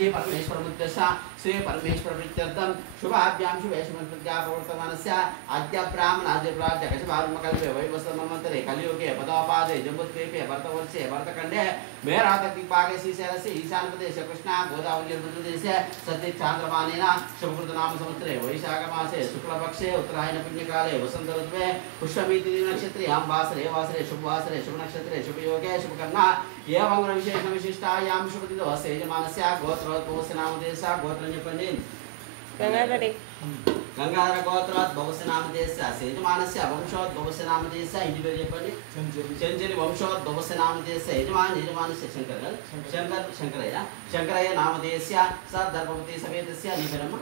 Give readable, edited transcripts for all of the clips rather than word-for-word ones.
श्री परमेश्वरमुद्देश्य श्री परमेश्वरप्रीत्यर्थं शुभाभ्यां शुभेशुभप्रवर्तमानस्य अद्य ब्राह्मणाद्यप्राद्यकशभारुमकल्पे वैवस्वमन्वन्तरे कलियुगे पदोपादे जम्बुद्वीपे भरतवर्षे भरतखण्डे मेरातक्तिपाके श्रीशैलस्य ईशानप्रदेशे कृष्णा गोदावरीप्रदेशे सत्यचान्द्रमानेन शुभकृतनाम संवत्सरे वैशाखमासे शुक्लपक्षे उत्तरायणपुण्यकाले वसन्तऋतुवे पुष्यमीति नक्षत्रे वासरे शुभवासरे शुभनक्षत्रे शुभयोगे शुभकर्णा एवं विशेषविशिष्टायां शुभदिवसे यजमानस्य गोत्रोद्भवस्य नामधेयस्य गोत्रं చెప్పండి गंगाधर गोत्रोद्भवस्य नामधेयस्य यजमानस्य वंशोद्भवस्य नामधेयस्य इंటి పేరు చెప్పండి చెంచలి వంశోద్భవस्य नामधेयस्य यजमानस्य शंकरయ్య शंकरయ్య नामधेयस्य सदर्भवती समेतस्य నీ పేరమ్మ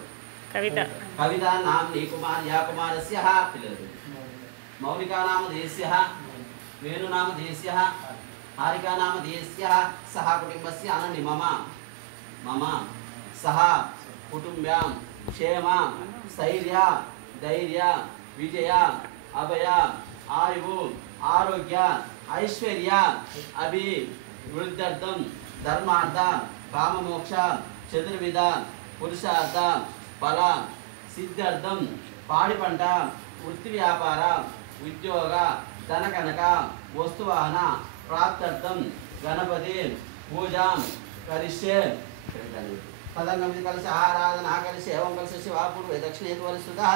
कविता नाम्नी कुमार्या कुमारस्य పిల్లలు मौलिका नामधेयस्य वेणु नामधेयस्य हारिका नामधेयस्य सह कुटुंबस्य अनन्य मम सह कुटुंब्यां क्षेम स्थैर्य धैर्य विजय अभय आयु आरोग्य ऐश्वर्य अभिवृद्ध्यर्थं धर्मार्थ काममोक्ष चतुर्विध पुरुषार्थ फल सिद्ध्यर्थं पाడి పంట वृत्ति व्यापार उद्योग धन कनक वस्तुवाहन प्राप्त्यर्थं गणपति पूजा करिष्ये पदंगम कलश आराधना करिष्ये एवं कलश शिवा पूर्वे दक्षिणे द्वारस्तुतः